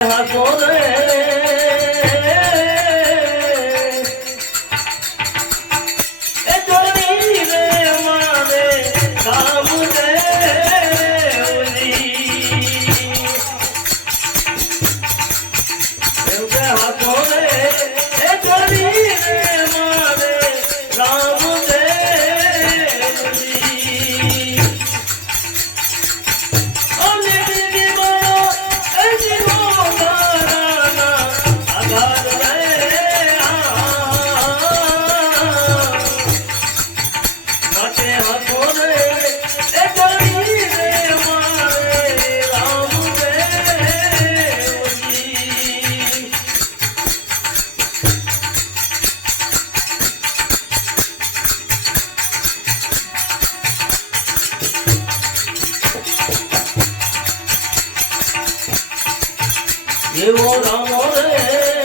I love you. દેવો નમો રે.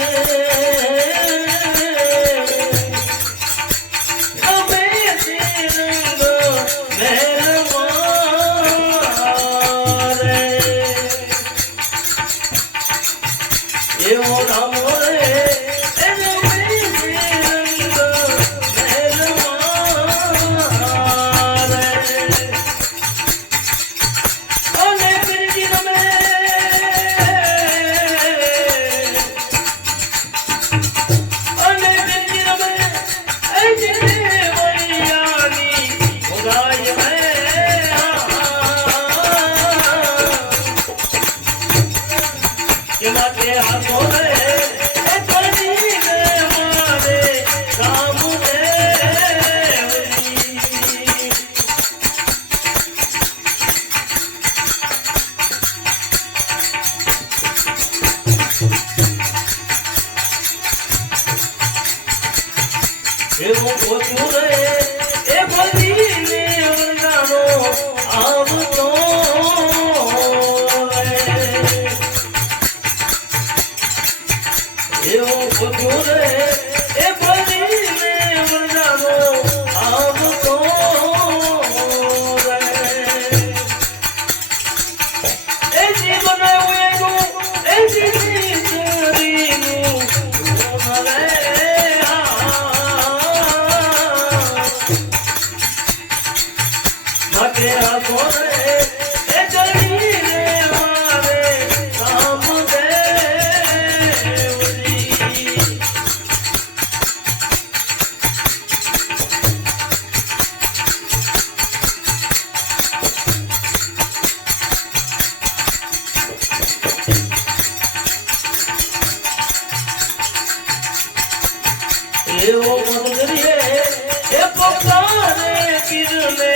એવું ઓછું એ બધીને વરદાનો આવતો. દેવો મંદિરે એ પોતાને કિરને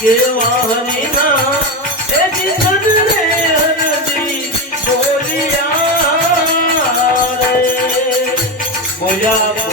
કેવા હરિના એજી સદને હરજી બોલિયા રે બોલ્યા